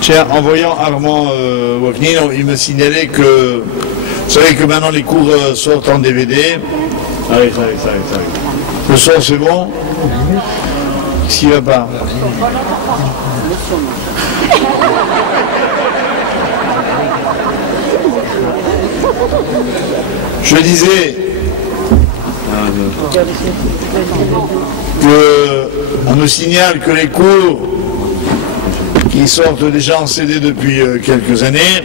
Tiens, en voyant Armand Wagnin, il me signalait que, vous savez que maintenant les cours sortent en DVD. Allez, ça arrive. Le son c'est bon? Qu'est-ce qui va pas? Je disais qu'on me signale que les cours qui sortent déjà en CD depuis quelques années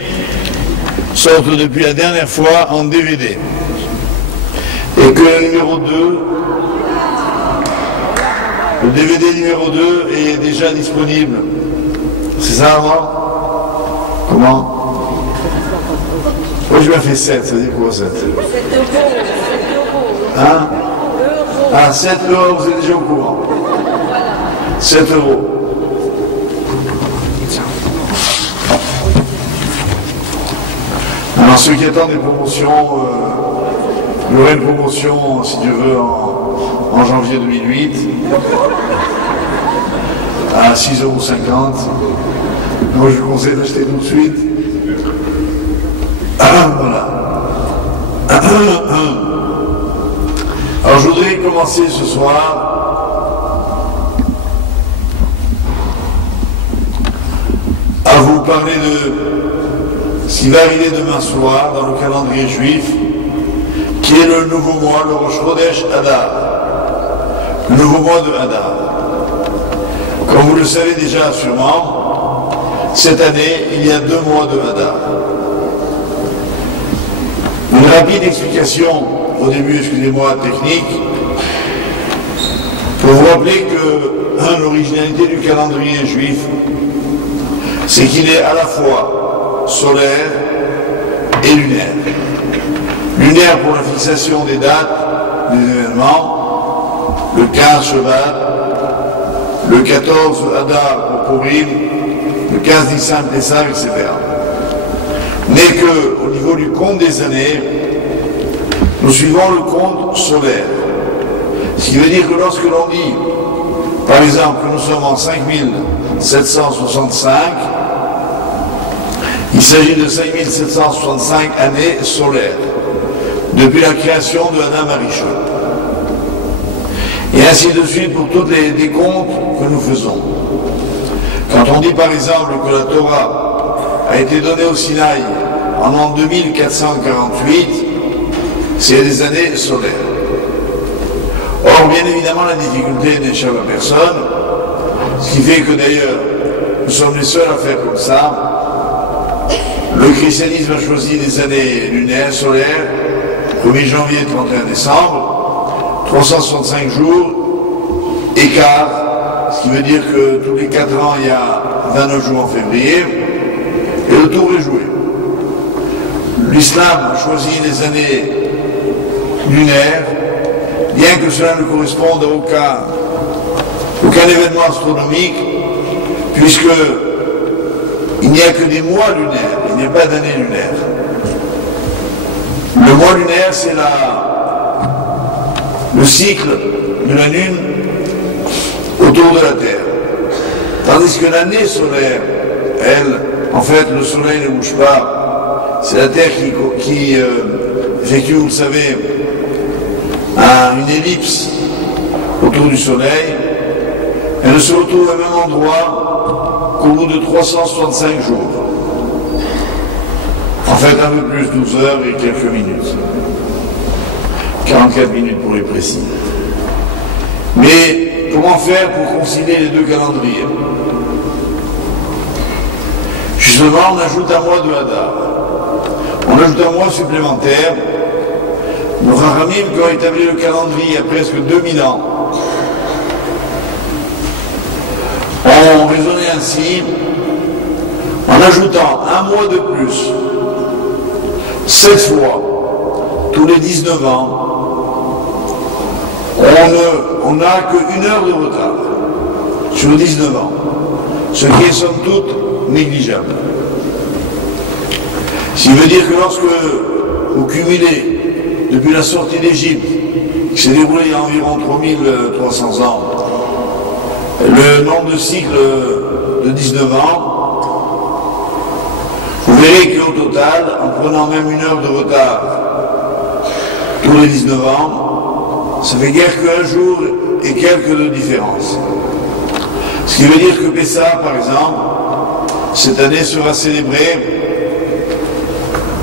sortent depuis la dernière fois en DVD. Et que le numéro 2, le DVD numéro 2 est déjà disponible. C'est ça, moi? Comment? Moi je m'ai fait 7, ça veut dire quoi 7? Hein? Ah, 7 euros, vous êtes déjà au courant. 7 euros. Alors ceux qui attendent des promotions, il y aurait une promotion, si Dieu veut, en janvier 2008, à 6,50 €. Moi je vous conseille d'acheter tout de suite. Voilà. Alors je voudrais commencer ce soir à vous parler de ce qui va arriver demain soir dans le calendrier juif, qui est le nouveau mois, le Rosh Chodesh Adar, le nouveau mois de Adar. Comme vous le savez déjà sûrement, cette année, il y a 2 mois de Adar. Une rapide explication, au début, excusez-moi, technique, pour vous rappeler que l'originalité du calendrier juif, c'est qu'il est à la fois solaire et lunaire. Lunaire pour la fixation des dates des événements, le 15 Shevat, le 14 Adar pour Purim, le 15 Nissan, Pessah, etc. Mais qu'au niveau du compte des années, nous suivons le compte solaire. Ce qui veut dire que lorsque l'on dit, par exemple, que nous sommes en 5765, il s'agit de 5765 années solaires, depuis la création de Adam Arishon. Et ainsi de suite pour tous les décomptes que nous faisons. Quand on dit par exemple que la Torah a été donnée au Sinaï en l'an 2448, c'est des années solaires. Or, bien évidemment, la difficulté n'échappe à personne, ce qui fait que d'ailleurs, nous sommes les seuls à faire comme ça. Le christianisme a choisi des années lunaires, solaires, 1er janvier, 31 décembre, 365 jours, écart, ce qui veut dire que tous les 4 ans, il y a 29 jours en février, et le tour est joué. L'islam a choisi les années lunaires, bien que cela ne corresponde à aucun événement astronomique, puisque il n'y a que des mois lunaires, il n'y a pas d'année lunaire. Le mois lunaire, c'est le cycle de la Lune autour de la Terre. Tandis que l'année solaire, elle, en fait, le Soleil ne bouge pas. C'est la Terre qui effectue, vous le savez, une ellipse autour du Soleil. Elle ne se retrouve au même endroit qu'au bout de 365 jours. En fait, un peu plus, 12 heures et quelques minutes. 44 minutes pour les précis. Mais comment faire pour concilier les deux calendriers? Justement, on ajoute un mois de Hadar. On ajoute un mois supplémentaire. Nos Haramim qui ont établi le calendrier il y a presque 2000 ans ont raisonné ainsi, en ajoutant un mois de plus, 7 fois, tous les 19 ans, on n'a qu'une heure de retard sur 19 ans, ce qui est somme toute négligeable. Ce qui veut dire que lorsque vous cumulez depuis la sortie d'Égypte, qui s'est déroulée il y a environ 3300 ans, le nombre de cycles de 19 ans, vous verrez qu'au total, en prenant même 1 heure de retard tous les 19 ans, ça fait guère qu'un jour et quelques de différence. Ce qui veut dire que Pessah, par exemple, cette année sera célébré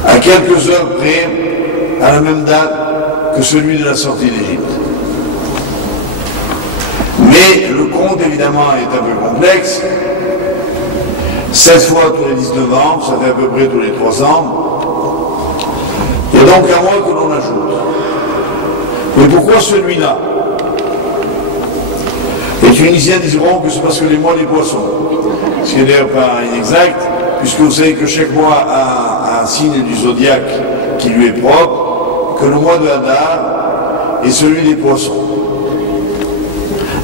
à quelques heures près, à la même date que celui de la sortie d'Égypte. Mais le compte, évidemment, est un peu complexe. 7 fois tous les 19 ans, ça fait à peu près tous les 3 ans. Il y a donc un mois que l'on ajoute. Mais pourquoi celui-là? Les Tunisiens diront que c'est parce que les mois des poissons. Ce qui n'est d'ailleurs pas inexact, puisque vous savez que chaque mois a un signe du zodiaque qui lui est propre, que le mois de Hadar est celui des poissons.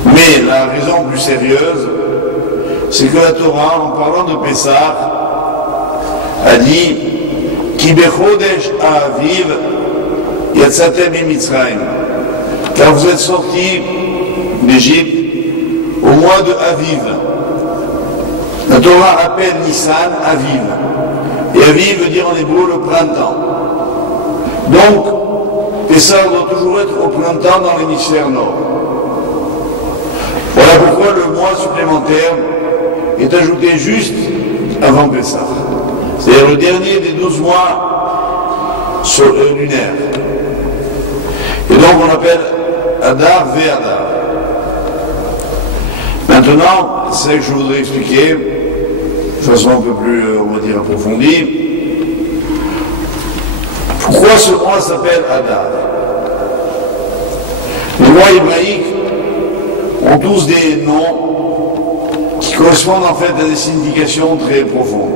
Mais la raison plus sérieuse, c'est que la Torah, en parlant de Pessah, a dit Ki bechodesh ha'aviv yatsatem miMitzrayim, car vous êtes sortis d'Égypte au mois de Aviv. La Torah appelle Nissan Aviv. Et Aviv veut dire en hébreu le printemps. Donc, Pessah doit toujours être au printemps dans l'hémisphère nord. Voilà pourquoi le mois supplémentaire est ajouté juste avant Pessah. C'est-à-dire le dernier des 12 mois lunaires. Et donc on appelle Hadar Ve'Hadar. Maintenant, c'est ça que je voudrais expliquer de façon un peu plus, on va dire, approfondie. Pourquoi ce mois s'appelle Hadar? Les mois hébraïques ont tous des noms qui correspondent en fait à des significations très profondes.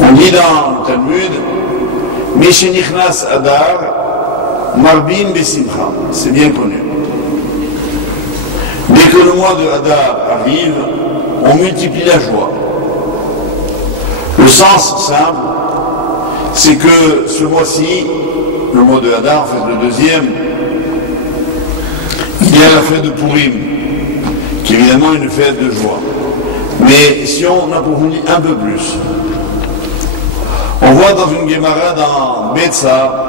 On dit dans le Talmud, Mishenichnas Hadar, Marbin Besimcha, c'est bien connu. Dès que le mois de Hadar arrive, on multiplie la joie. Le sens simple, c'est que ce mois-ci, le mois de Hadar, en fait le deuxième, il y a la fête de Purim, qui est évidemment une fête de joie. Mais si on approfondit un peu plus, on voit dans une Gemara dans Betsa,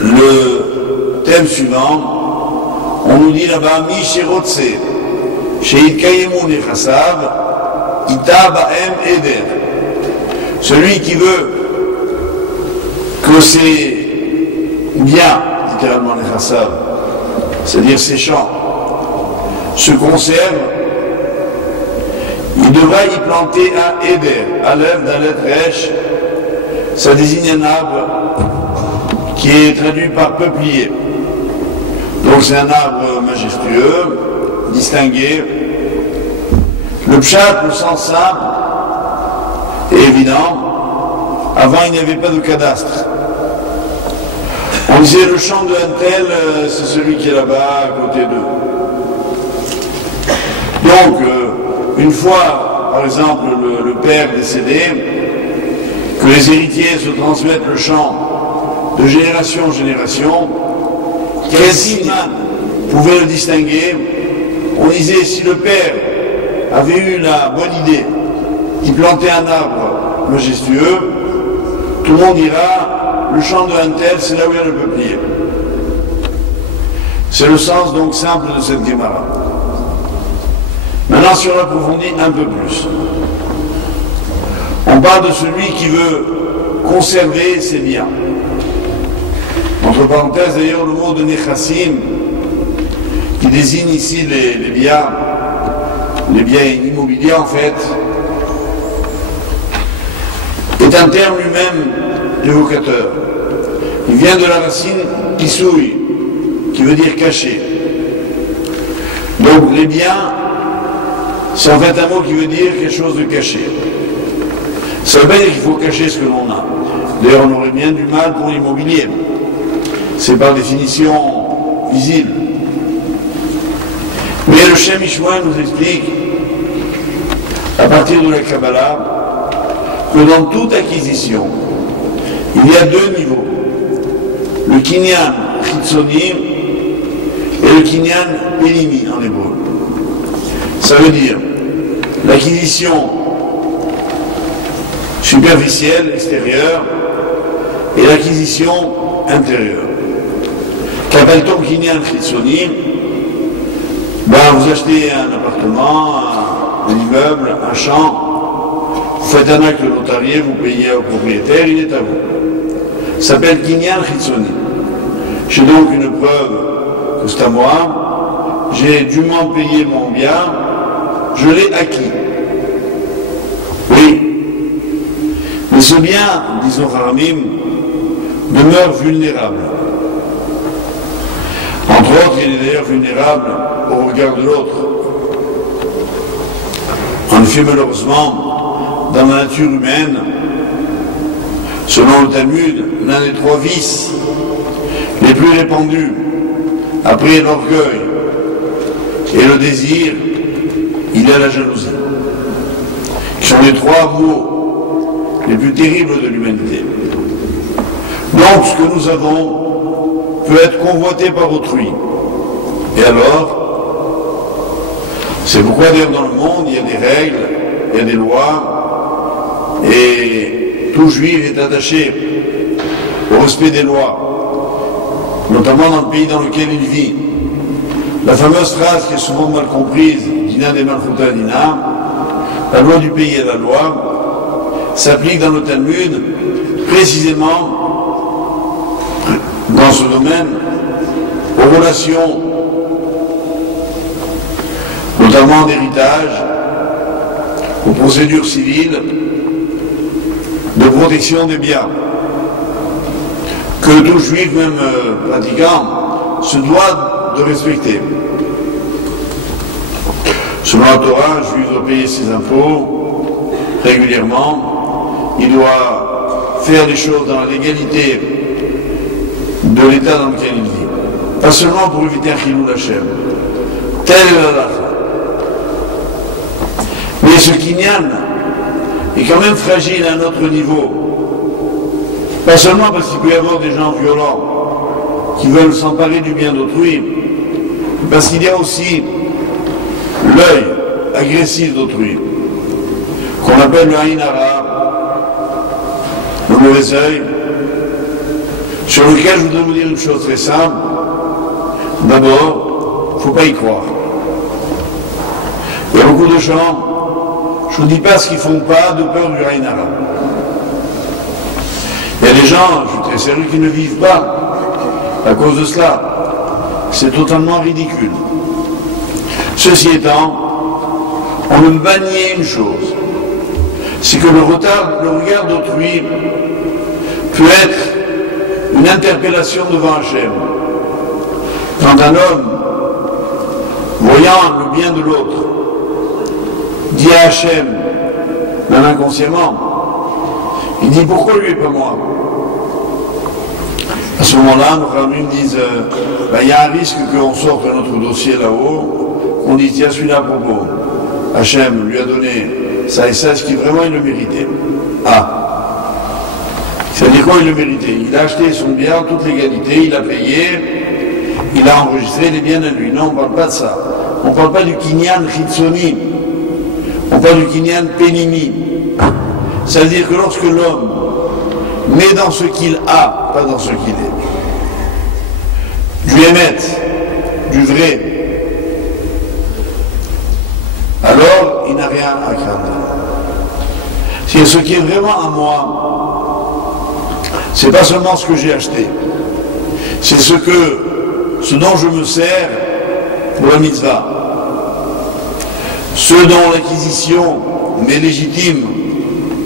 le thème suivant, on nous dit là-bas, Mi Shirotse, Sheikayemu Nechasav, Ita Ba'em Eder. Celui qui veut que ses biens, littéralement Nechasav, c'est-à-dire ses champs, se conservent, il devra y planter un Eder, Aleph, Dalet, Resh, ça désigne un arbre qui est traduit par peuplier. Donc c'est un arbre majestueux, distingué. Le pshat, le sens simple, est évident. Avant, il n'y avait pas de cadastre. On disait le champ de un tel, c'est celui qui est là-bas, à côté d'eux. Donc, une fois, par exemple, le père décédé, que les héritiers se transmettent le champ de génération en génération, quel signe pouvait le distinguer? On disait, si le père avait eu la bonne idée, il plantait un arbre majestueux, tout le monde dira, le champ de un tel, c'est là où il y a le peuplier. C'est le sens donc simple de cette Gemara. Maintenant, si on approfondit un peu plus, on parle de celui qui veut conserver ses biens. Entre parenthèses, d'ailleurs, le mot de Nechassim, qui désigne ici les biens immobiliers en fait, est un terme lui-même évocateur. Il vient de la racine kisouille, qui veut dire caché. Donc les biens, c'est en fait un mot qui veut dire quelque chose de caché. Ça veut pas dire qu'il faut cacher ce que l'on a. D'ailleurs, on aurait bien du mal pour l'immobilier. C'est par définition visible. Mais le Shem Ishmael nous explique, à partir de la Kabbalah, que dans toute acquisition, il y a deux niveaux. Le Kinyan Chitzonim et le kinyan penimi en hébreu. Ça veut dire l'acquisition superficielle, extérieure, et l'acquisition intérieure. Qu'appelle-t-on kinyan chitzoni? Vous achetez un appartement, un immeuble, un champ, vous faites un acte notarié, vous payez au propriétaire, il est à vous. Ça s'appelle kinyan chitzoni. J'ai donc une preuve que c'est à moi, j'ai dûment payé mon bien, je l'ai acquis. Oui. Mais ce bien, disons Haramim, demeure vulnérable. Entre autres, il est d'ailleurs vulnérable au regard de l'autre. En effet, malheureusement, dans la nature humaine, selon le Talmud, l'un des 3 vices les plus répandus, après l'orgueil et le désir, il y a la jalousie, qui sont les 3 maux les plus terribles de l'humanité. Donc, ce que nous avons peut être convoité par autrui. Et alors, c'est pourquoi d'ailleurs dans le monde, il y a des règles, il y a des lois, et tout juif est attaché au respect des lois, notamment dans le pays dans lequel il vit. La fameuse phrase qui est souvent mal comprise, Dina de Malchuta Dina, la loi du pays est la loi, s'applique dans le Talmud précisément dans ce domaine aux relations, notamment d'héritage, aux procédures civiles, de protection des biens, que tout juif, même pratiquant, se doit de respecter. Selon la Torah, le juif doit payer ses impôts régulièrement, il doit faire les choses dans la légalité de l'état dans lequel il vit. Pas seulement pour éviter un chilou Hashem. Telle est la lacha. Mais ce kinyan est quand même fragile à un autre niveau. Pas seulement parce qu'il peut y avoir des gens violents qui veulent s'emparer du bien d'autrui, mais parce qu'il y a aussi l'œil agressif d'autrui, qu'on appelle le aïn hara, le mauvais œil, sur lequel je voudrais vous dire une chose très simple. D'abord, il ne faut pas y croire. Il y a beaucoup de gens, je ne vous dis pas ce qu'ils ne font pas de peur du aïn hara. Il y a des gens, je suis très sérieux, qui ne vivent pas à cause de cela. C'est totalement ridicule. Ceci étant, on me bannit une chose, c'est que le regard d'autrui peut être une interpellation devant Hachem. Quand un homme, voyant le bien de l'autre, dit à Hachem, même inconsciemment, il dit pourquoi lui et pas moi? À ce moment-là, nos frères me disent il y a un risque qu'on sorte notre dossier là-haut, qu'on dise tiens celui-là à propos. Hachem lui a donné ça et ça, est-ce qu'il vraiment il le méritait? Ah! C'est-à-dire quoi il le méritait? Il a acheté son bien, toute légalité, il a payé, il a enregistré les biens à lui. Non, on ne parle pas de ça. On ne parle pas du kinyan chitzoni, on parle du kinyan penimi. C'est-à-dire que lorsque l'homme met dans ce qu'il a, pas dans ce qu'il est, du émet, du vrai, alors il n'a rien à craindre. C'est ce qui est vraiment à moi. C'est pas seulement ce que j'ai acheté, c'est ce dont je me sers pour la mitzvah, ce dont l'acquisition m'est légitime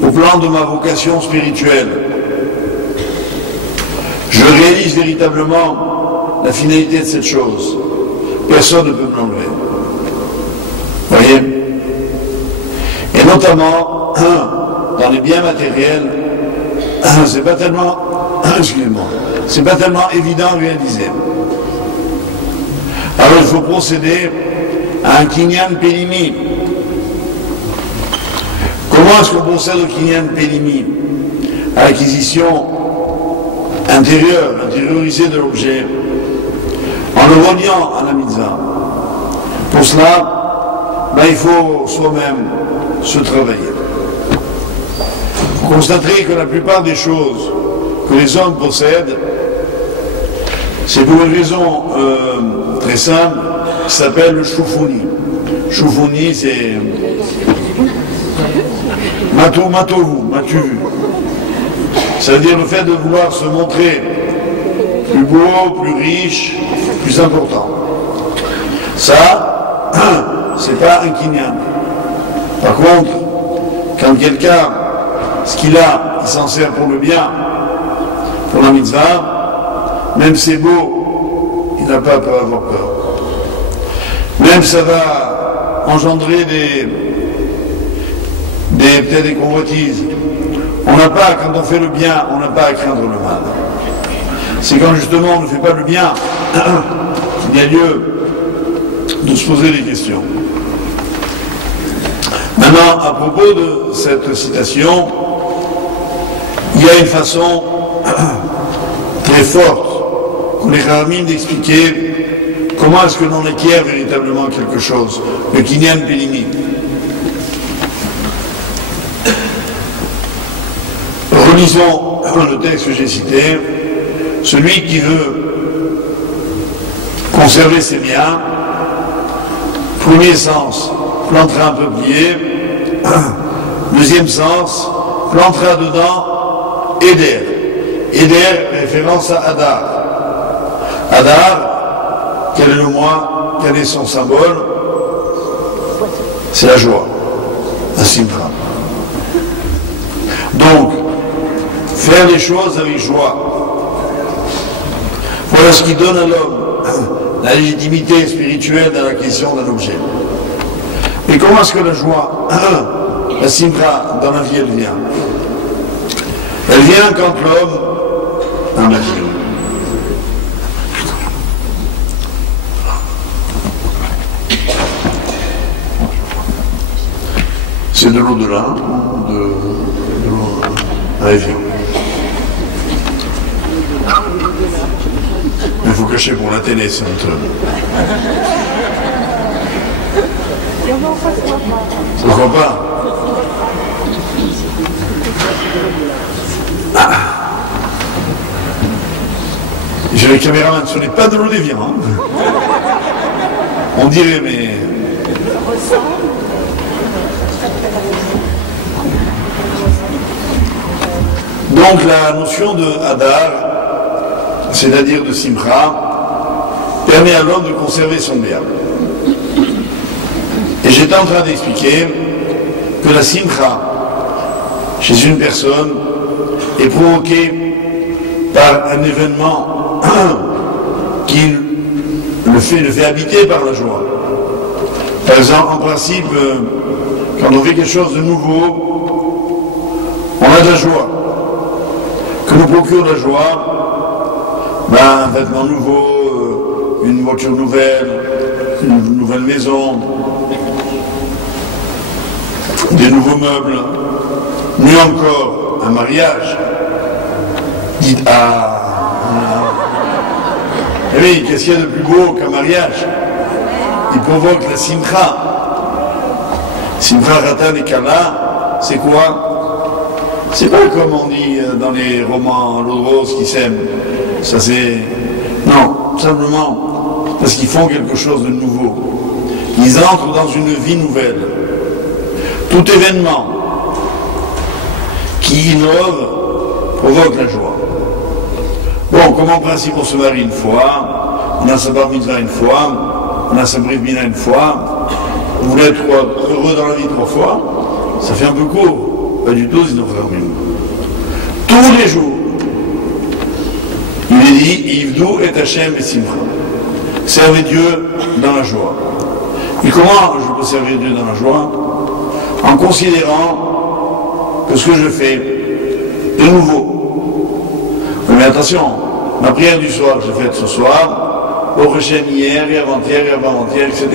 au plan de ma vocation spirituelle. Je réalise véritablement la finalité de cette chose. Personne ne peut me l'enlever. Voyez? Et notamment, dans les biens matériels, c'est pas tellement, excusez-moi, c'est pas tellement évident à réaliser. Alors il faut procéder à un kinyan penimi. Comment est-ce qu'on procède au kinyan penimi? À l'acquisition intérieure, intériorisée de l'objet, en le reliant à la mitzvah. Pour cela, il faut soi-même se travailler. Vous constaterez que la plupart des choses que les hommes possèdent, c'est pour une raison très simple, qui s'appelle le choufoni. Choufoni, c'est matovu. Ça veut dire le fait de vouloir se montrer plus beau, plus riche, plus important. Ça, c'est pas un kinyan. Par contre, quand quelqu'un, ce qu'il a, il s'en sert pour le bien, pour la mitzvah, même c'est beau, il n'a pas à avoir peur. Même ça va engendrer peut-être des convoitises. On n'a pas, quand on fait le bien, on n'a pas à craindre le mal. C'est quand justement on ne fait pas le bien qu'il y a lieu de se poser des questions. Maintenant, à propos de cette citation, il y a une façon très forte qu'ont les Chachamim d'expliquer comment est-ce que l'on acquiert véritablement quelque chose, le kinyan pélimi. Relisons le texte que j'ai cité. Celui qui veut conserver ses biens, premier sens, plantera un peuplier. Deuxième sens, plantera dedans Éder. Éder, référence à Adar. Adar, quel est le mois, quel est son symbole? C'est la joie, la simcha. Donc, faire les choses avec joie. Voilà ce qui donne à l'homme la légitimité spirituelle dans la question d'un objet. Mais comment est-ce que la joie, la simcha, dans la vie, elle vient? Elle vient quand l'homme a la vie. C'est de l'eau de là, de l'eau à Evian. Mais il faut cacher pour la télé, c'est honteux. Pourquoi pas? J'ai les caméramans, ce n'est pas de l'eau d'Evian. On dirait, mais... Donc la notion de Hadar, c'est-à-dire de Simcha, permet à l'homme de conserver son bien. Et j'étais en train d'expliquer que la Simcha, chez une personne, est provoquée par un événement qui le fait habiter par la joie. Par exemple, en principe, quand on fait quelque chose de nouveau, on a de la joie. Que nous procure la joie, un vêtement nouveau, une voiture nouvelle, une nouvelle maison, des nouveaux meubles, mieux encore, un mariage. Dites, oui, qu'est-ce qu'il y a de plus beau qu'un mariage? Il provoque la simcha. Simcha Ratan et Kala, c'est quoi? C'est pas comme on dit dans les romans l'eau de rose qui s'aiment. Ça c'est... Non, simplement parce qu'ils font quelque chose de nouveau. Ils entrent dans une vie nouvelle. Tout événement qui innove provoque la joie. Bon, comme en principe on se marie une fois, on a sa bar mitzvah une fois, on a sa brit mina une fois, on voulait être heureux dans la vie 3 fois, ça fait un peu court. Pas du tout, sinon frère mieux. Tous les jours, il est dit, Yivdou et Hachem et Simcha. Servez Dieu dans la joie. Et comment je peux servir Dieu dans la joie? En considérant que ce que je fais est nouveau. Mais attention, ma prière du soir que j'ai faite ce soir, au Hachem hier, et avant-hier, etc.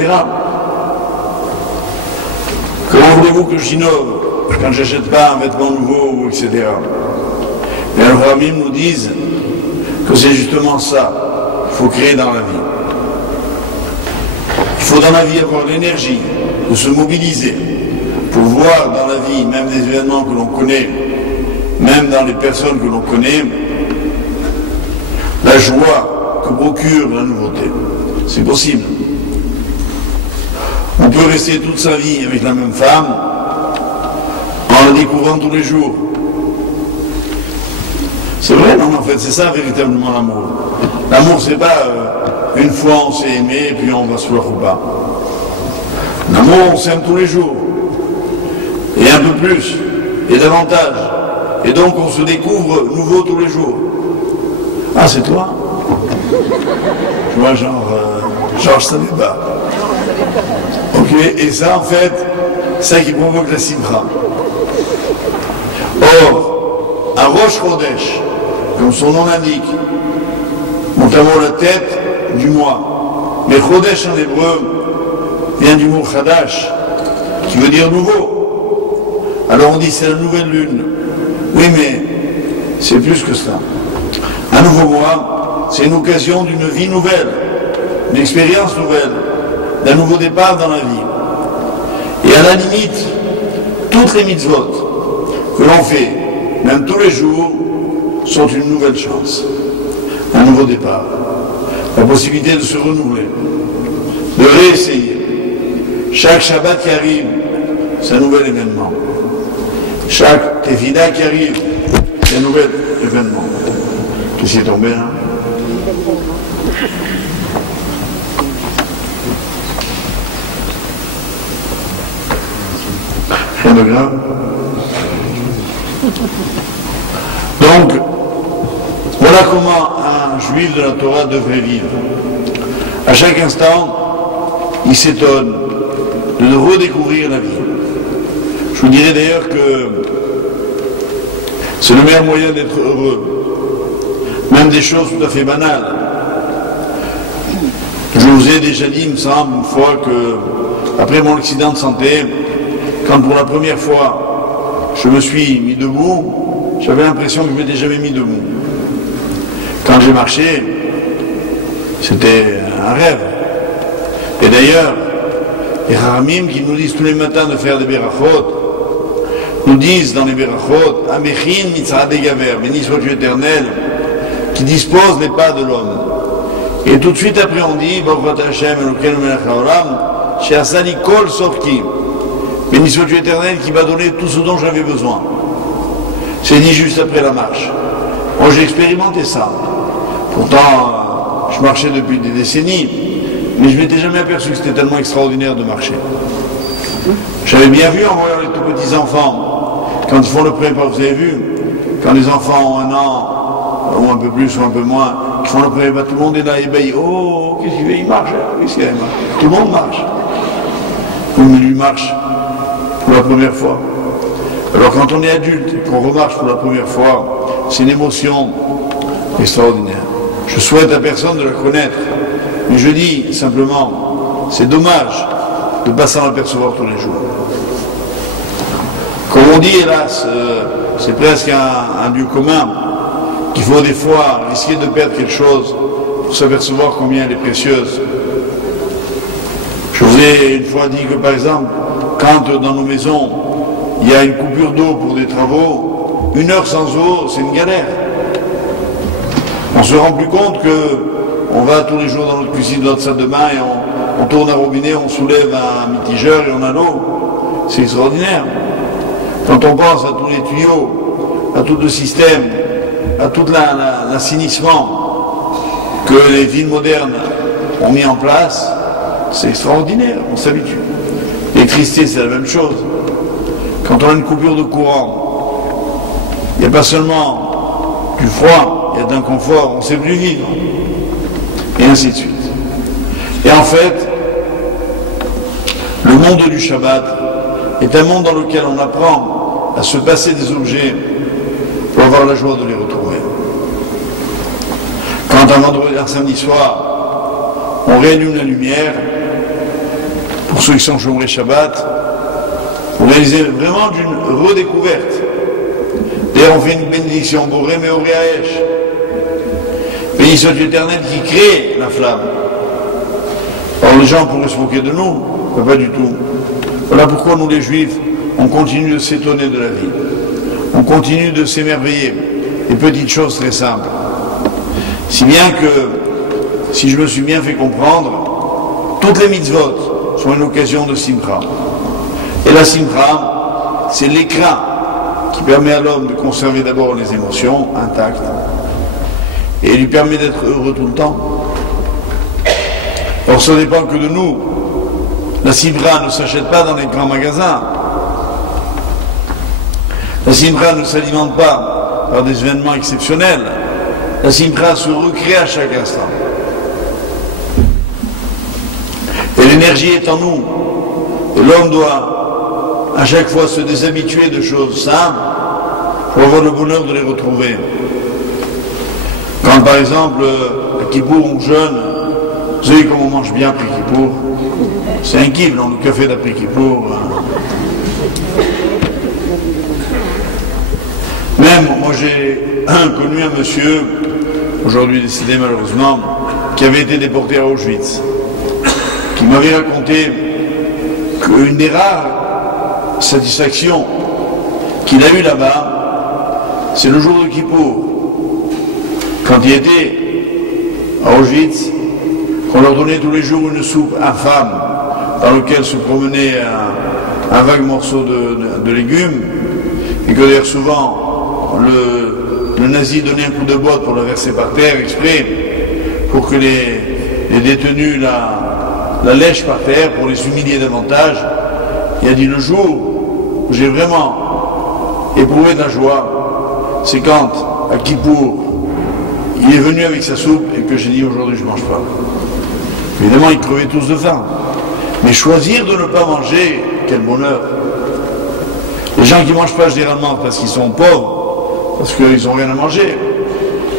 Comment voulez-vous que j'innove quand je n'achète pas un vêtement nouveau, etc. Mais les Chachamim nous disent que c'est justement ça qu'il faut créer dans la vie. faut dans la vie avoir l'énergie de se mobiliser pour voir dans la vie, même des événements que l'on connaît, même dans les personnes que l'on connaît, la joie que procure la nouveauté. C'est possible. On peut rester toute sa vie avec la même femme en la découvrant tous les jours. C'est vrai, non, en fait, c'est ça véritablement l'amour. L'amour, c'est pas une fois on s'est aimé et puis on va se voir ou pas. L'amour, on s'aime tous les jours. Et un peu plus, et davantage. Et donc on se découvre nouveau tous les jours. Ah, c'est toi? Je vois genre, je savais pas. Ok, et ça en fait, c'est ça qui provoque la simra. Or, un Rosh Chodesh, comme son nom l'indique, notamment la tête du mois. Mais Chodesh en hébreu vient du mot Chadash, qui veut dire nouveau. Alors on dit c'est la nouvelle lune. Oui, mais c'est plus que cela. Un nouveau mois, c'est une occasion d'une vie nouvelle, d'une expérience nouvelle, d'un nouveau départ dans la vie. Et à la limite, toutes les mitzvot que l'on fait, même tous les jours, sont une nouvelle chance, un nouveau départ, la possibilité de se renouveler, de réessayer. Chaque Shabbat qui arrive, c'est un nouvel événement. Chaque Tefila qui arrive, c'est un nouvel événement. Qu'est-ce qui est tombé là? Rien de grave. Donc, voilà comment un juif de la Torah devrait vivre. À chaque instant, il s'étonne de redécouvrir la vie. Je vous dirais d'ailleurs que c'est le meilleur moyen d'être heureux. Même des choses tout à fait banales. Je vous ai déjà dit, il me semble, une fois que, après mon accident de santé, quand pour la première fois je me suis mis debout, j'avais l'impression que je ne m'étais jamais mis debout. Quand j'ai marché, c'était un rêve. Et d'ailleurs, les Haramim qui nous disent tous les matins de faire des berachot, nous disent dans les berachot, Amechin mitzvah degaver, béni soit-tu éternel, qui dispose les pas de l'homme. Et tout de suite après on dit, Baruch Hashem Elokeinu melech haolam, she'asani kol sorki, béni soit-tu éternel qui m'a donné tout ce dont j'avais besoin. C'est dit juste après la marche. Moi j'ai expérimenté ça. Pourtant, je marchais depuis des décennies, mais je ne m'étais jamais aperçu que c'était tellement extraordinaire de marcher. J'avais bien vu en voyant les tout petits enfants, quand ils font le premier pas, vous avez vu, quand les enfants ont 1 an, ou un peu plus ou un peu moins, qui font le premier pas, tout le monde est là ébahi. Oh, qu'est-ce qu'il fait? Il marche, qu'est-ce qu'il marche? Tout le monde marche. Comme lui marche pour la première fois. Alors quand on est adulte et qu'on remarche pour la première fois, c'est une émotion extraordinaire. Je souhaite à personne de la connaître, mais je dis simplement, c'est dommage de ne pas s'en apercevoir tous les jours. Comme on dit, hélas, c'est presque un lieu commun, qu'il faut des fois risquer de perdre quelque chose pour s'apercevoir combien elle est précieuse. Je vous ai une fois dit que, par exemple, quand dans nos maisons, il y a une coupure d'eau pour des travaux, 1 heure sans eau, c'est une galère. On ne se rend plus compte qu'on va tous les jours dans notre cuisine, dans notre salle de bain, et on tourne un robinet, on soulève un mitigeur et on a l'eau. C'est extraordinaire. Quand on pense à tous les tuyaux, à tout le système, à tout l'assainissement que les villes modernes ont mis en place, c'est extraordinaire, on s'habitue. L'électricité, c'est la même chose. Quand on a une coupure de courant, il n'y a pas seulement du froid, il y a de l'inconfort, on ne sait plus vivre. Et ainsi de suite. Et en fait, le monde du Shabbat est un monde dans lequel on apprend à se passer des objets pour avoir la joie de les retrouver. Quand un samedi soir, on réallume la lumière, pour ceux qui sont chômés Shabbat, pour réaliser vraiment d'une redécouverte. D'ailleurs, on fait une bénédiction, Boré Meoréaèche. Béni soit l'éternel qui crée la flamme. Alors les gens pourraient se moquer de nous, mais pas du tout. Voilà pourquoi nous les Juifs, on continue de s'étonner de la vie. On continue de s'émerveiller des petites choses très simples. Si bien que, si je me suis bien fait comprendre, toutes les mitzvot sont une occasion de simcha. Et la simcha, c'est l'écran qui permet à l'homme de conserver d'abord les émotions intactes et lui permet d'être heureux tout le temps. Or, ça ne dépend que de nous. La simcha ne s'achète pas dans les grands magasins. La simcha ne s'alimente pas par des événements exceptionnels. La simcha se recrée à chaque instant. Et l'énergie est en nous. Et l'homme doit à chaque fois se déshabituer de choses simples pour avoir le bonheur de les retrouver. Quand par exemple, à Kippour, on jeûne, vous savez comment on mange bien après Kippour? C'est un kiff dans le café d'après Kippour. Même, moi j'ai connu un monsieur, aujourd'hui décédé malheureusement, qui avait été déporté à Auschwitz, qui m'avait raconté qu'une des rares satisfactions qu'il a eues là-bas, c'est le jour de Kippour. Quand il était à Auschwitz, qu'on leur donnait tous les jours une soupe infâme dans laquelle se promenait un vague morceau de légumes, et que d'ailleurs souvent le nazi donnait un coup de botte pour la verser par terre exprès, pour que les détenus la lèchent par terre, pour les humilier davantage. Il a dit: le jour où j'ai vraiment éprouvé de la joie, c'est quand, à Kippour, il est venu avec sa soupe et que j'ai dit: aujourd'hui je ne mange pas. Évidemment, ils crevaient tous de faim. Mais choisir de ne pas manger, quel bonheur. Les gens qui ne mangent pas généralement parce qu'ils sont pauvres, parce qu'ils n'ont rien à manger.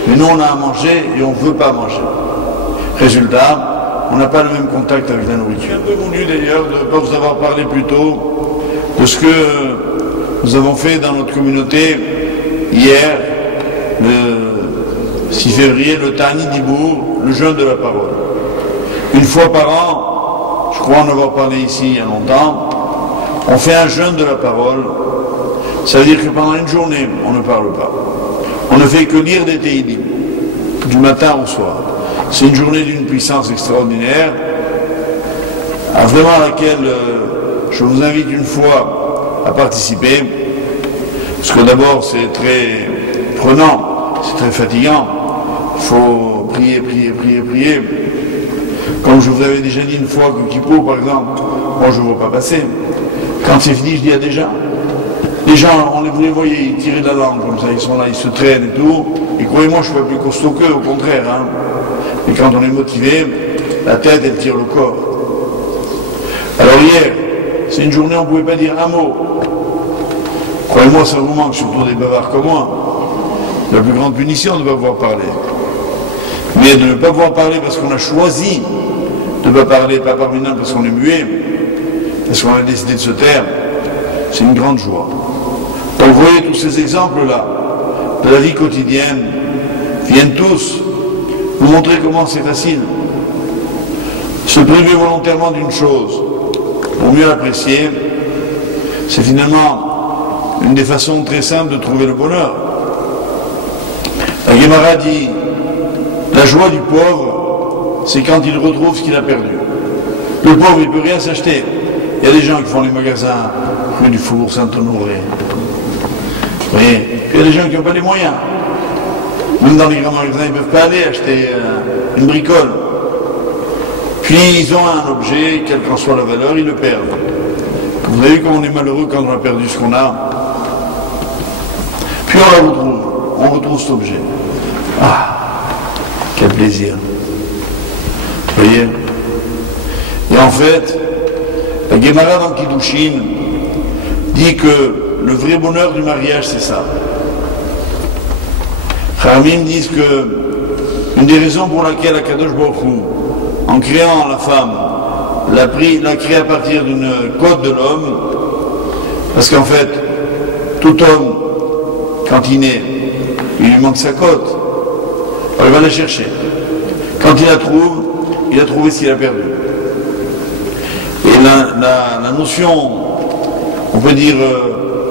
Mais nous, on a à manger et on ne veut pas manger. Résultat, on n'a pas le même contact avec la nourriture. J'ai un peu voulu d'ailleurs de ne pas vous avoir parlé plus tôt de ce que nous avons fait dans notre communauté hier, le 6 février, le Tani Dibour, le jeûne de la parole. Une fois par an, je crois en avoir parlé ici il y a longtemps, on fait un jeûne de la parole. Ça veut dire que pendant une journée, on ne parle pas. On ne fait que lire des Teilim, du matin au soir. C'est une journée d'une puissance extraordinaire, vraiment à laquelle je vous invite une fois à participer, parce que d'abord c'est très prenant, c'est très fatigant. Il faut prier, prier, prier, prier. Comme je vous avais déjà dit une fois que Kippour, par exemple, moi je ne vois pas passer. Quand c'est fini, je dis: ah, déjà. Les gens, vous les voyez, ils tirent de la langue comme ça, ils sont là, ils se traînent et tout. Et croyez-moi, je ne suis pas plus costaud qu'eux, au contraire. Hein. Et quand on est motivé, la tête, elle tire le corps. Alors hier, c'est une journée où on ne pouvait pas dire un mot. Croyez-moi, ça vous manque, surtout des bavards comme moi. La plus grande punition de ne pas pouvoir parler. Mais de ne pas pouvoir parler parce qu'on a choisi de ne pas parler, pas par maintenant parce qu'on est muet, parce qu'on a décidé de se taire, c'est une grande joie. Donc vous voyez tous ces exemples-là de la vie quotidienne viennent tous vous montrer comment c'est facile. Se priver volontairement d'une chose pour mieux l'apprécier, c'est finalement une des façons très simples de trouver le bonheur. La Gemara dit: la joie du pauvre, c'est quand il retrouve ce qu'il a perdu. Le pauvre, il ne peut rien s'acheter. Il y a des gens qui font les magasins rue du Faubourg Saint-Honoré. Vous voyez, puis il y a des gens qui n'ont pas les moyens. Même dans les grands magasins, ils ne peuvent pas aller acheter une bricole. Puis ils ont un objet, quelle qu'en soit la valeur, ils le perdent. Vous avez vu comment on est malheureux quand on a perdu ce qu'on a. Puis on retrouve cet objet. Ah, quel plaisir. Vous voyez. Et en fait, la Gemara dans Kiddushin dit que le vrai bonheur du mariage, c'est ça. Khamim disent que une des raisons pour laquelle Akadosh Baruch Hu, en créant la femme, l'a créée à partir d'une côte de l'homme, parce qu'en fait, tout homme, quand il naît, il lui manque sa côte. Alors il va la chercher. Quand il la trouve, il a trouvé ce qu'il a perdu. la notion, on peut dire,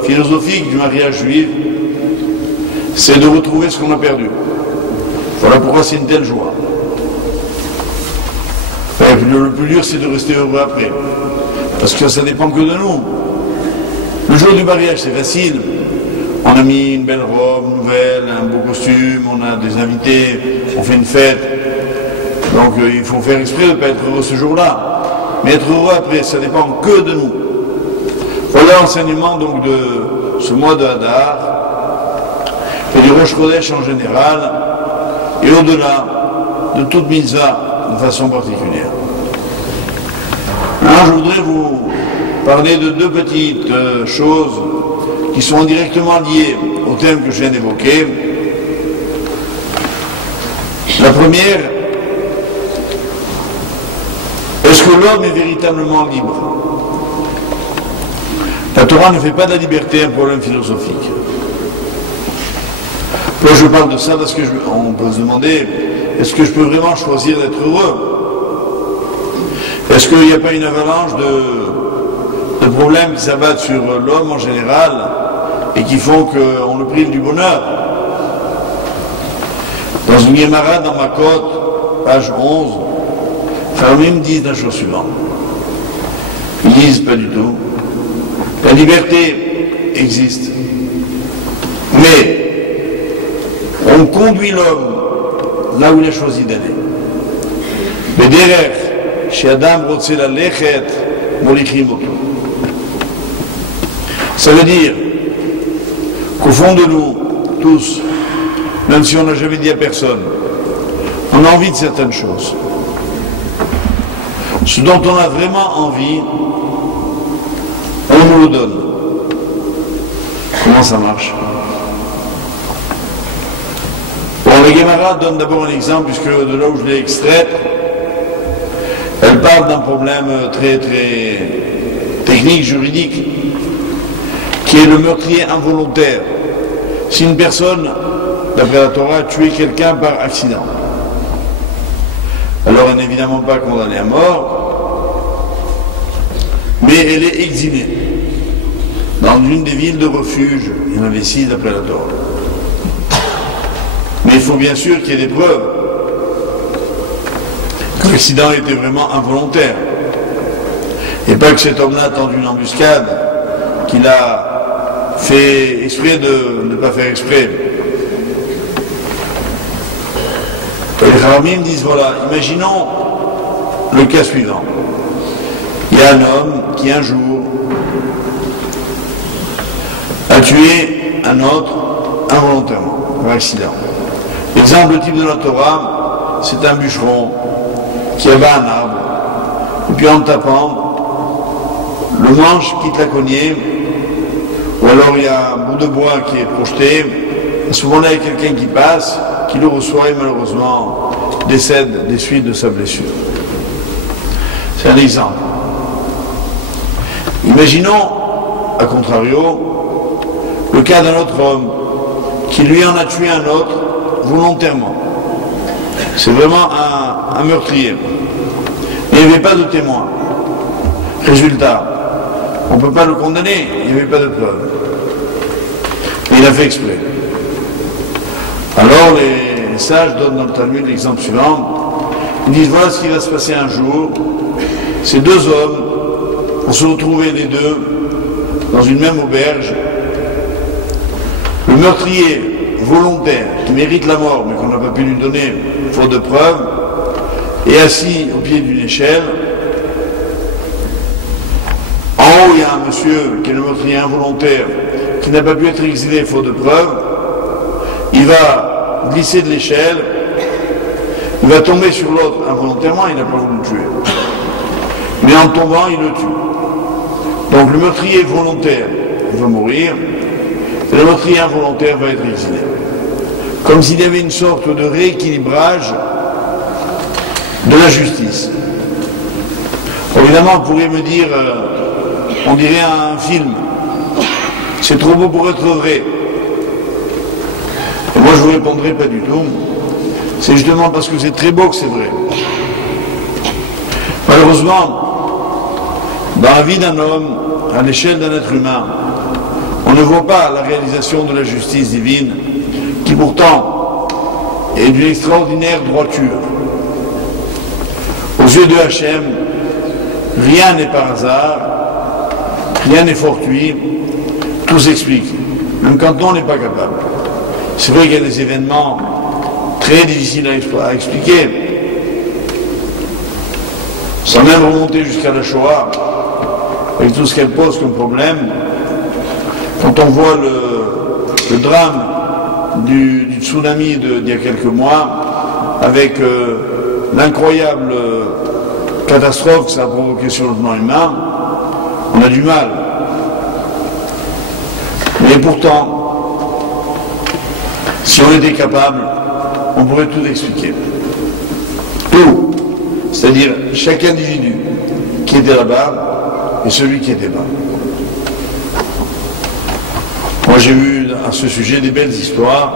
philosophique du mariage juif, c'est de retrouver ce qu'on a perdu. Voilà pourquoi c'est une telle joie. Le plus dur, c'est de rester heureux après. Parce que ça ne dépend que de nous. Le jour du mariage, c'est facile. On a mis une belle robe nouvelle, un beau costume, on a des invités, on fait une fête. Donc il faut faire exprès de ne pas être heureux ce jour-là. Mais être heureux après, ça ne dépend que de nous. Voilà l'enseignement donc de ce mois de Hadar et du Rosh Chodesh en général, et au-delà de toute mitzvah de façon particulière. Alors je voudrais vous parler de deux petites choses qui sont directement liées au thème que je viens d'évoquer. La première, est-ce que l'homme est véritablement libre? La Torah ne fait pas de la liberté un problème philosophique. Là, je parle de ça parce qu'on peut se demander, est-ce que je peux vraiment choisir d'être heureux? Est-ce qu'il n'y a pas une avalanche de problèmes qui s'abattent sur l'homme en général et qui font qu'on le prive du bonheur? Dans une Gemara dans Makot, page 11, Chachamim disent la chose suivante. Ils disent pas du tout. La liberté existe. Mais on conduit l'homme là où il a choisi d'aller. Bederech, chez Adam Rotzel Alechet, Molichim Oto. Ça veut dire qu'au fond de nous, tous, même si on n'a jamais dit à personne, on a envie de certaines choses. Ce dont on a vraiment envie, on nous le donne. Comment ça marche? Bon, la Gemara donne d'abord un exemple, puisque de là où je l'ai extraite, elle parle d'un problème très très technique, juridique, qui est le meurtrier involontaire. Si une personne, d'après la Torah, a tué quelqu'un par accident, alors elle n'est évidemment pas condamnée à mort, mais elle est exilée dans une des villes de refuge. Il y en avait 6 d'après la Torah. Mais il faut bien sûr qu'il y ait des preuves que l'accident était vraiment involontaire. Et pas que cet homme-là a tendu une embuscade, qu'il a fait exprès de ne pas faire exprès. Et les Chachamim disent, voilà, imaginons le cas suivant. Il y a un homme qui un jour a tué un autre involontairement, par accident. L'exemple type de la Torah, c'est un bûcheron qui abat un arbre, et puis en tapant, le manche quitte la cognée, ou alors il y a un bout de bois qui est projeté. À ce moment-là, il y a quelqu'un qui passe, qui le reçoit et malheureusement décède des suites de sa blessure. C'est un exemple. Imaginons, à contrario, le cas d'un autre homme qui lui en a tué un autre volontairement. C'est vraiment un meurtrier. Il n'y avait pas de témoin. Résultat, on ne peut pas le condamner, il n'y avait pas de preuve. Et il a fait exprès. Alors les sages donnent dans le Talmud l'exemple suivant. Ils disent, voilà ce qui va se passer un jour. Ces deux hommes vont se retrouver les deux dans une même auberge. Le meurtrier volontaire, qui mérite la mort, mais qu'on n'a pas pu lui donner faute de preuve, est assis au pied d'une échelle. En haut, il y a un monsieur qui est le meurtrier involontaire, qui n'a pas pu être exilé faute de preuve. Il va glisser de l'échelle, il va tomber sur l'autre involontairement, il n'a pas voulu le tuer. Mais en tombant, il le tue. Donc le meurtrier volontaire va mourir, et le meurtrier involontaire va être exilé. Comme s'il y avait une sorte de rééquilibrage de la justice. Évidemment, vous pourriez me dire, on dirait un film, c'est trop beau pour être vrai. Et moi je vous répondrai pas du tout. C'est justement parce que c'est très beau que c'est vrai. Malheureusement, Dans la vie d'un homme, à l'échelle d'un être humain, on ne voit pas la réalisation de la justice divine, qui pourtant est d'une extraordinaire droiture. Aux yeux de Hachem, rien n'est par hasard, rien n'est fortuit, tout s'explique, même quand on n'est pas capable. C'est vrai qu'il y a des événements très difficiles à expliquer, sans même remonter jusqu'à la Shoah, avec tout ce qu'elle pose comme problème. Quand on voit le drame du tsunami d'il y a quelques mois, avec l'incroyable catastrophe que ça a provoqué sur le plan humain, on a du mal. Mais pourtant, si on était capable, on pourrait tout expliquer. Tout. C'est-à-dire chaque individu qui était là-bas et celui qui était bas. Moi j'ai vu à ce sujet des belles histoires.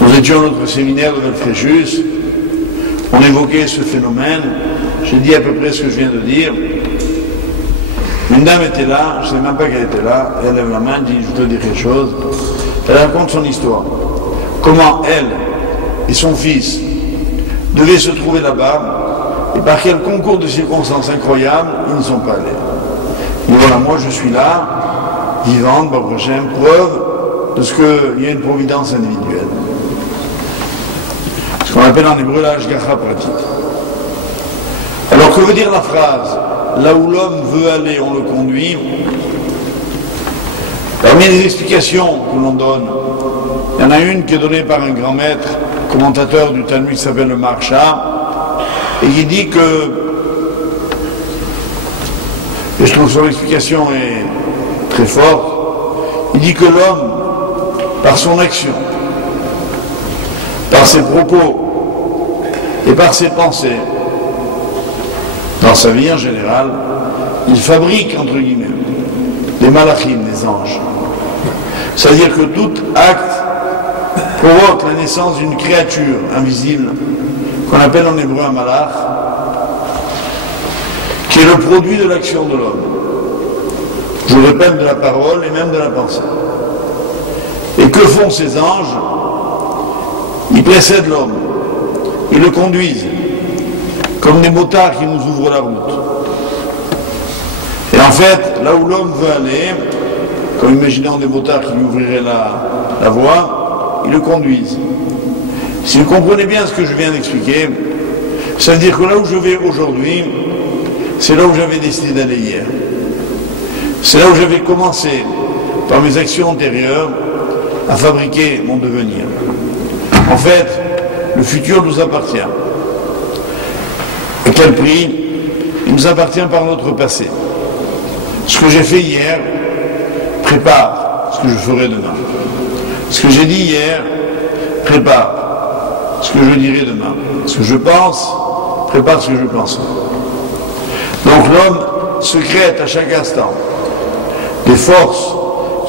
Nous étions à notre séminaire de Valfréjus, on évoquait ce phénomène, j'ai dit à peu près ce que je viens de dire. Une dame était là, je ne sais même pas qu'elle était là, elle lève la main, dit je te dis quelque chose. Elle raconte son histoire. Comment elle et son fils devaient se trouver là-bas et par quel concours de circonstances incroyables ils ne sont pas allés. Et voilà, moi je suis là, vivante, Baruch Hashem, preuve de ce qu'il y a une providence individuelle. Ce qu'on appelle en hébreu la hashgacha pratique. Alors que veut dire la phrase « là où l'homme veut aller, on le conduit » Parmi les explications que l'on donne, il y en a une qui est donnée par un grand maître, commentateur du Talmud qui s'appelle le Maharsha, et qui dit que, et je trouve son explication est très forte, il dit que l'homme, par son action, par ses propos et par ses pensées, dans sa vie en général, il fabrique, entre guillemets, des malachim, des anges. C'est-à-dire que tout acte provoque la naissance d'une créature invisible, qu'on appelle en hébreu un malach, qui est le produit de l'action de l'homme. Je vous répète, de la parole et même de la pensée. Et que font ces anges? Ils précèdent l'homme, ils le conduisent, comme des motards qui nous ouvrent la route. Et en fait, là où l'homme veut aller, comme imaginant des motards qui lui ouvriraient la voie, ils le conduisent. Si vous comprenez bien ce que je viens d'expliquer, ça veut dire que là où je vais aujourd'hui, c'est là où j'avais décidé d'aller hier. C'est là où j'avais commencé, par mes actions antérieures, à fabriquer mon devenir. En fait, le futur nous appartient. À quel prix? Il nous appartient par notre passé. Ce que j'ai fait hier prépare ce que je ferai demain. Ce que j'ai dit hier prépare ce que je dirai demain. Ce que je pense prépare ce que je penserai. Donc l'homme se crée à chaque instant des forces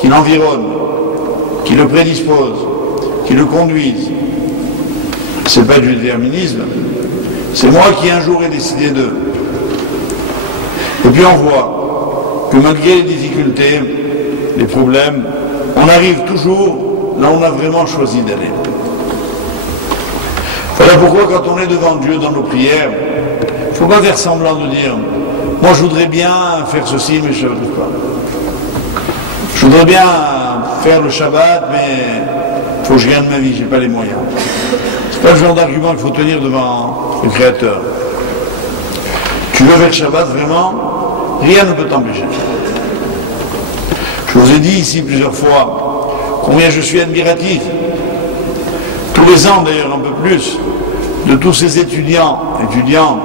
qui l'environnent, qui le prédisposent, qui le conduisent. C'est pas du déterminisme, c'est moi qui un jour ai décidé d'eux. Et puis on voit que malgré les difficultés, les problèmes, on arrive toujours là où on a vraiment choisi d'aller. Voilà pourquoi quand on est devant Dieu dans nos prières, il ne faut pas faire semblant de dire « moi je voudrais bien faire ceci mais je ne n'arrive pas ». Je voudrais bien faire le Shabbat mais il faut que je gagne ma vie, je n'ai pas les moyens. Ce n'est pas le genre d'argument qu'il faut tenir devant le Créateur. Tu veux faire le Shabbat vraiment, rien ne peut t'empêcher. Je vous ai dit ici plusieurs fois combien je suis admiratif, tous les ans d'ailleurs un peu plus, de tous ces étudiants, étudiantes,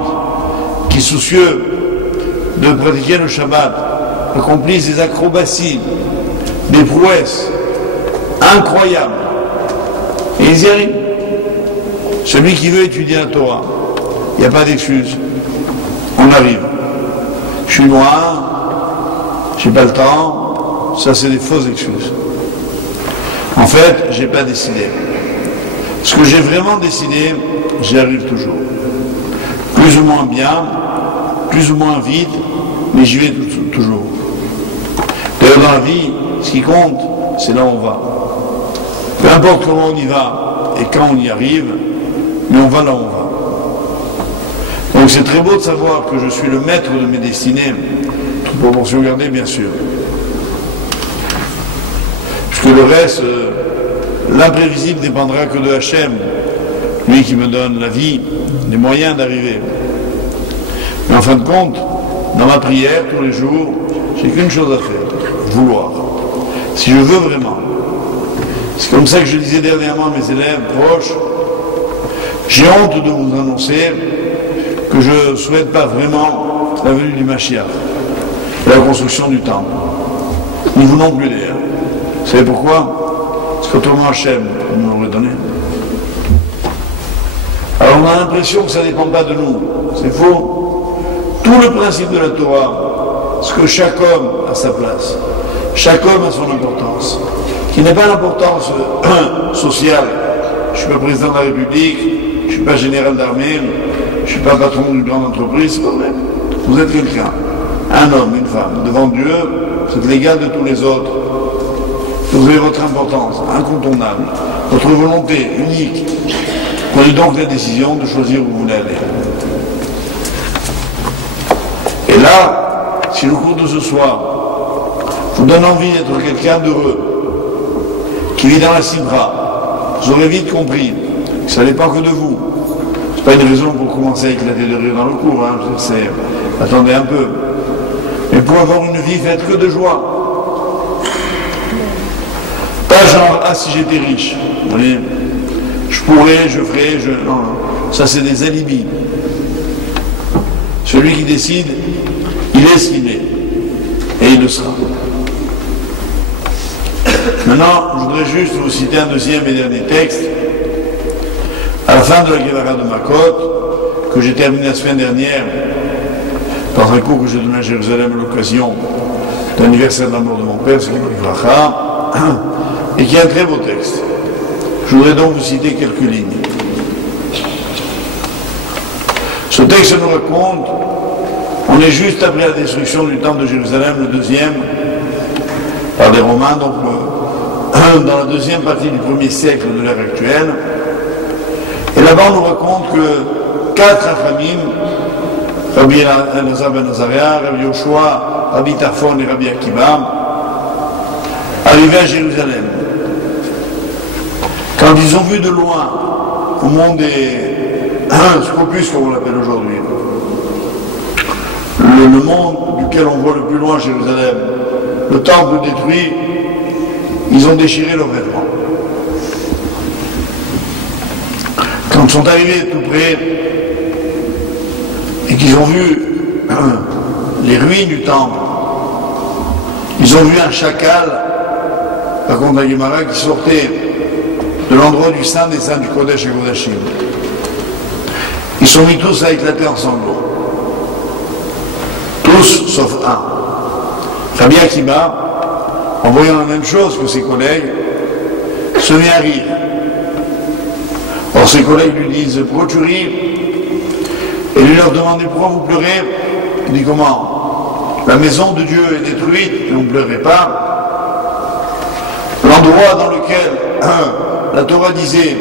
qui soucieux de pratiquer le Shabbat, accomplissent des acrobaties, des prouesses incroyables. Et ils y arrivent. Celui qui veut étudier la Torah, il n'y a pas d'excuse. On arrive. Je suis loin, j'ai pas le temps, ça c'est des fausses excuses. En fait, j'ai pas décidé. Ce que j'ai vraiment décidé, j'y arrive toujours. Plus ou moins bien, plus plus ou moins vite, mais j'y vais toujours. D'ailleurs, dans la vie, ce qui compte, c'est là où on va. Peu importe comment on y va et quand on y arrive, mais on va là où on va. Donc c'est très beau de savoir que je suis le maître de mes destinées, toute proportion gardée bien sûr. Puisque le reste, l'imprévisible dépendra que de Hachem, lui qui me donne la vie, les moyens d'arriver. Mais en fin de compte, dans ma prière, tous les jours, j'ai qu'une chose à faire, vouloir. Si je veux vraiment. C'est comme ça que je disais dernièrement à mes élèves proches, j'ai honte de vous annoncer que je ne souhaite pas vraiment la venue du Mashiach, la construction du temple. Ni vous non plus d'ailleurs. Vous savez pourquoi? Parce qu'autrement Hachem nous l'aurait donné. Alors on a l'impression que ça ne dépend pas de nous. C'est faux. Tout le principe de la Torah, c'est que chaque homme a sa place. Chaque homme a son importance. Qui n'est pas l'importance sociale. Je ne suis pas président de la République, je ne suis pas général d'armée, je ne suis pas patron d'une grande entreprise, c'est pas vrai. Vous êtes quelqu'un, un homme, une femme. Devant Dieu, vous êtes l'égal de tous les autres. Vous avez votre importance, incontournable, votre volonté unique. Prenez donc la décision de choisir où vous voulez aller. Et là, si le cours de ce soir vous donne envie d'être quelqu'un d'heureux, qui vit dans la Sibra, vous aurez vite compris que ça ne dépend que de vous. Ce n'est pas une raison pour commencer à éclater de rire dans le cours, hein. Attendez un peu. Mais pour avoir une vie faite que de joie. Pas genre, ah si j'étais riche, vous voyez, je pourrais, je ferais, non, non. Ça c'est des alibis. Celui qui décide, il est ce qu'il est. Et il le sera. Maintenant, je voudrais juste vous citer un deuxième et dernier texte. À la fin de la Gemara de Makot, que j'ai terminé la semaine dernière, dans un cours que j'ai donné à Jérusalem à l'occasion de l'anniversaire de la mort de mon père, et qui est un très beau texte. Je voudrais donc vous citer quelques lignes. Ce texte nous raconte, on est juste après la destruction du temple de Jérusalem, le deuxième, par les Romains, donc dans la deuxième partie du 1er siècle de l'ère actuelle. Et là-bas, on nous raconte que 4 Achamim, Rabbi Elazar ben Azaria, Rabbi Yoshua, Rabbi Tarfon et Rabbi Akiba, arrivaient à Jérusalem. Quand ils ont vu de loin, au monde des Scopus, comme on l'appelle aujourd'hui, le monde duquel on voit le plus loin Jérusalem, le temple détruit, ils ont déchiré leurs vêtements. Quand ils sont arrivés tout près et qu'ils ont vu les ruines du temple, ils ont vu un chacal, raconte la Gemara, qui sortait de l'endroit du Saint des Saints du Kodesh et Kodashim. Ils sont mis tous à éclater en sanglots. Tous sauf un. Rabbi Akiba, en voyant la même chose que ses collègues, se met à rire. Or ses collègues lui disent « Pourquoi tu ris ?» Et lui leur demande « Pourquoi vous pleurez ?» Il dit « Comment ? La maison de Dieu est détruite et vous ne pleurez pas. L'endroit dans lequel la Torah disait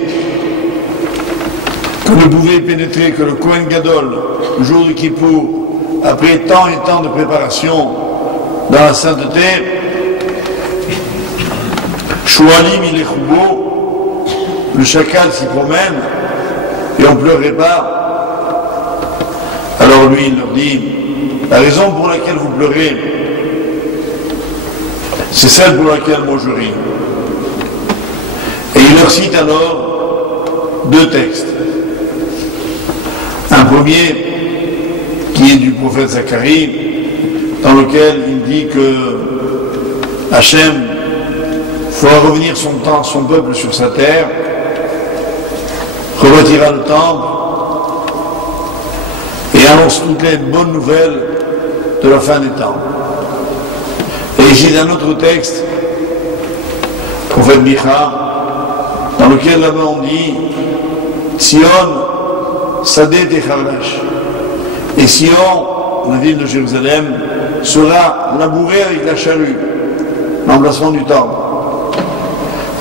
que ne pouvait pénétrer que le Kohen Gadol, le jour de Kippour, après tant et tant de préparation dans la sainteté, Choualim il est choubo, le chacal s'y promène et on ne pleurait pas. Alors lui il leur dit, la raison pour laquelle vous pleurez, c'est celle pour laquelle moi je ris. Et il leur cite alors 2 textes. Un premier qui est du prophète Zacharie, dans lequel il dit que Hachem fera revenir son peuple sur sa terre, rebâtira le temple et annonce toutes les bonnes nouvelles de la fin des temps. Et ici d'un autre texte, prophète Micha, dans lequel là-bas on dit Sion, Sadet et Chalash. Et Sion, la ville de Jérusalem sera labourée avec la charrue, l'emplacement du temple.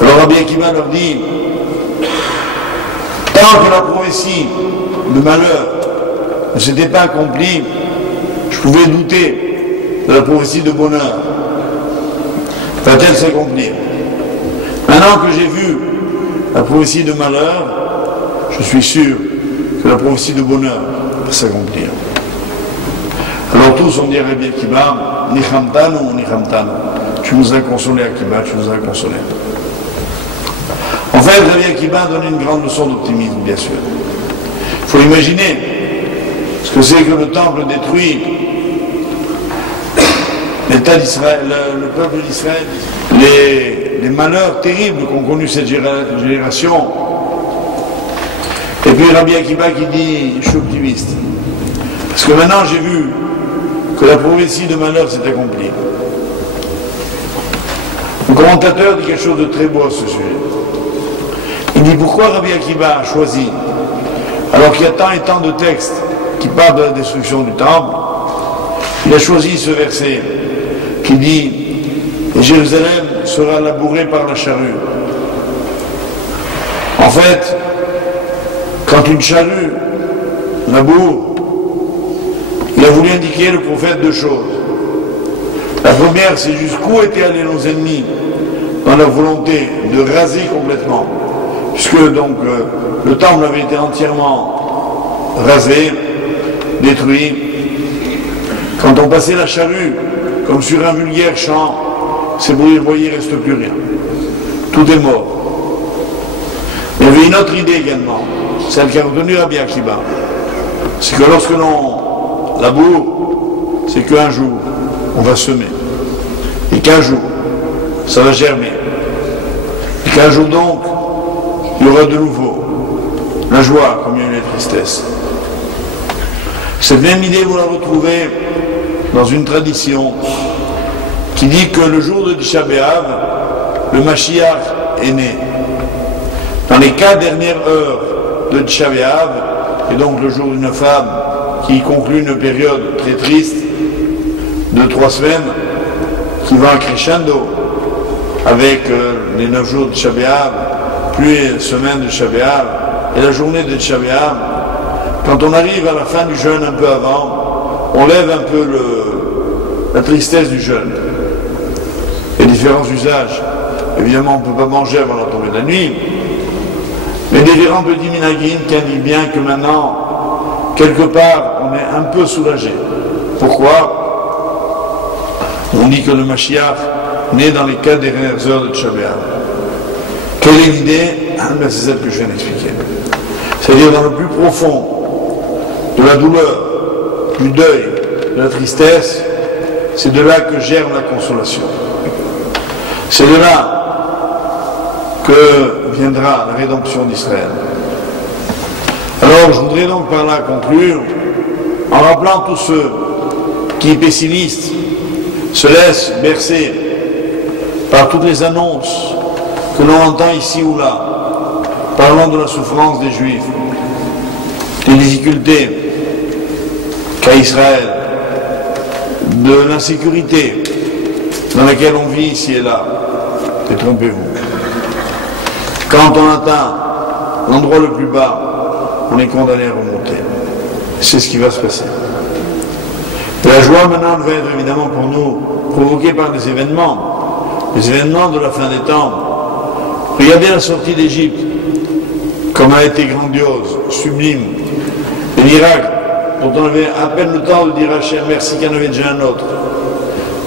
Alors Rabbi Akiva leur dit, tant que la prophétie de malheur ne s'était pas accomplie, je pouvais douter de la prophétie de bonheur. Va-t-elle s'accomplir? Maintenant que j'ai vu la prophétie de malheur, je suis sûr que la prophétie de bonheur va s'accomplir. Alors tous ont dit à Rabbi Akiva, Nichamtanu ou Nichamtanu. Tu nous as consolé, Akiva, tu nous as consolé. En fait, Rabbi Akiva donne une grande leçon d'optimisme, bien sûr. Il faut imaginer ce que c'est que le temple détruit, l'État d'Israël, le peuple d'Israël, les malheurs terribles qu'ont connus cette génération. Et puis Rabbi Akiva qui dit, je suis optimiste. Parce que maintenant j'ai vu que la prophétie de malheur s'est accomplie. Le commentateur dit quelque chose de très beau à ce sujet. Il dit pourquoi Rabbi Akiva a choisi, alors qu'il y a tant et tant de textes qui parlent de la destruction du temple, il a choisi ce verset qui dit « Jérusalem sera labourée par la charrue ». En fait, quand une charrue laboure, il a voulu indiquer le prophète deux choses. La première, c'est jusqu'où étaient allés nos ennemis dans leur volonté de raser complètement, puisque donc le temple avait été entièrement rasé, détruit. Quand on passait la charrue, comme sur un vulgaire champ, c'est pour dire, voyez, il ne reste plus rien. Tout est mort. Il y avait une autre idée également, celle qui a retenu Rabbi Akiva. C'est que lorsque l'on laboure, c'est qu'un jour, on va semer. Et qu'un jour, ça va germer. Et qu'un jour donc, il y aura de nouveau la joie comme il y a eu la tristesse. Cette même idée, vous la retrouvez dans une tradition qui dit que le jour de Tisha B'Av, le Mashiach est né. Dans les 4 dernières heures de Tisha B'Av, et donc le jour d'une femme qui conclut une période très triste de 3 semaines, qui va crescendo avec les 9 jours de Tisha B'Av, puis les semaines de Tisha B'Av et la journée de Tisha B'Av. Quand on arrive à la fin du jeûne un peu avant, on lève un peu la tristesse du jeûne. Les différents usages. Évidemment, on ne peut pas manger avant la tombée de la nuit, mais différents petits minagim qui indiquent bien que maintenant, quelque part, on est un peu soulagé. Pourquoi? On dit que le Mashiach naît dans les 4 dernières heures de Tisha B'Av. Quelle est l'idée? C'est celle que je viens d'expliquer. C'est-à-dire dans le plus profond de la douleur, du deuil, de la tristesse, c'est de là que germe la consolation. C'est de là que viendra la rédemption d'Israël. Alors je voudrais donc par là conclure en rappelant tous ceux qui, pessimistes, se laissent bercer par toutes les annonces que l'on entend ici ou là, parlant de la souffrance des Juifs, des difficultés qu'a Israël, de l'insécurité dans laquelle on vit ici et là. Détrompez-vous. Quand on atteint l'endroit le plus bas, on est condamné à remonter. C'est ce qui va se passer. Et la joie maintenant va être évidemment pour nous provoquée par les événements de la fin des temps. Regardez la sortie d'Égypte, comme elle a été grandiose, sublime. Les miracles dont on avait à peine le temps de dire à Hachem merci qu'il y en avait déjà un autre.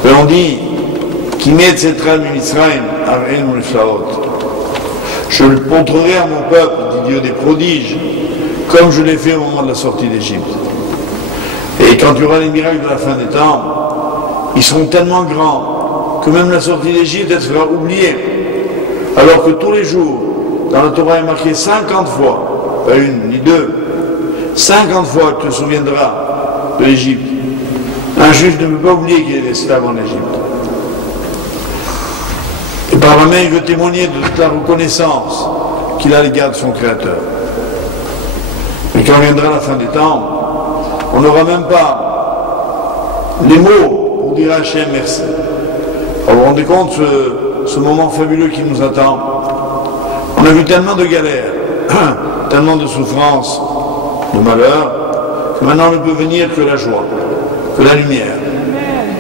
Et on dit qui met cette rame Mitzrayim Areen ou les Flaot. Je le montrerai à mon peuple, dit Dieu, des prodiges, comme je l'ai fait au moment de la sortie d'Égypte. Et quand il y aura les miracles de la fin des temps, ils seront tellement grands que même la sortie d'Égypte, elle sera oubliée. Alors que tous les jours, dans la Torah est marqué 50 fois, pas une ni deux, 50 fois tu te souviendras de l'Égypte. Un juif ne peut pas oublier qu'il est esclave en Égypte. Et par la main, il veut témoigner de toute la reconnaissance qu'il a à l'égard de son Créateur. Mais quand viendra la fin des temps, on n'aura même pas les mots pour dire à Hachem merci. Alors, vous vous rendez compte ce moment fabuleux qui nous attend. On a vu tellement de galères, tellement de souffrances, de malheurs, que maintenant ne peut venir que la joie, que la lumière,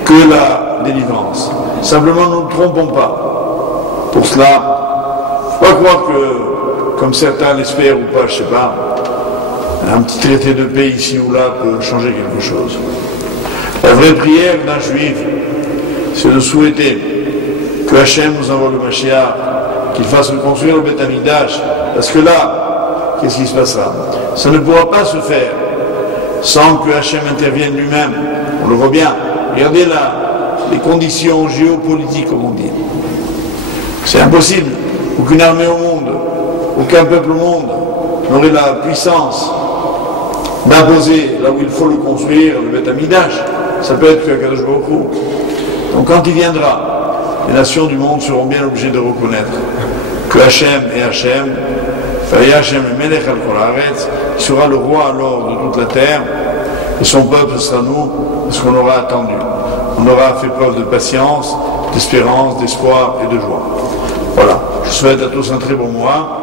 que la délivrance. Simplement, nous ne nous trompons pas. Pour cela, il ne faut pas croire que, comme certains l'espèrent ou pas, je ne sais pas, un petit traité de paix ici ou là peut changer quelque chose. La vraie prière d'un juif, c'est de souhaiter que Hachem nous envoie le Mashiach, qu'il fasse reconstruire le Beth Amikdash, parce que là, qu'est-ce qui se passera? Ça ne pourra pas se faire sans que Hachem intervienne lui-même. On le voit bien. Regardez là, les conditions géopolitiques, comme on dit. C'est impossible. Aucune armée au monde, aucun peuple au monde n'aurait la puissance d'imposer là où il faut le construire, le Beth Amikdash. Ça peut être qu'Akadosh Baruch Hu. Donc quand il viendra, les nations du monde seront bien obligées de reconnaître que Hachem est Hachem, Hachem est Melech al Kol Haaretz, qui sera le roi alors de toute la terre, et son peuple sera nous, parce qu'on aura attendu. On aura fait preuve de patience, d'espérance, d'espoir et de joie. Voilà. Je souhaite à tous un très bon mois.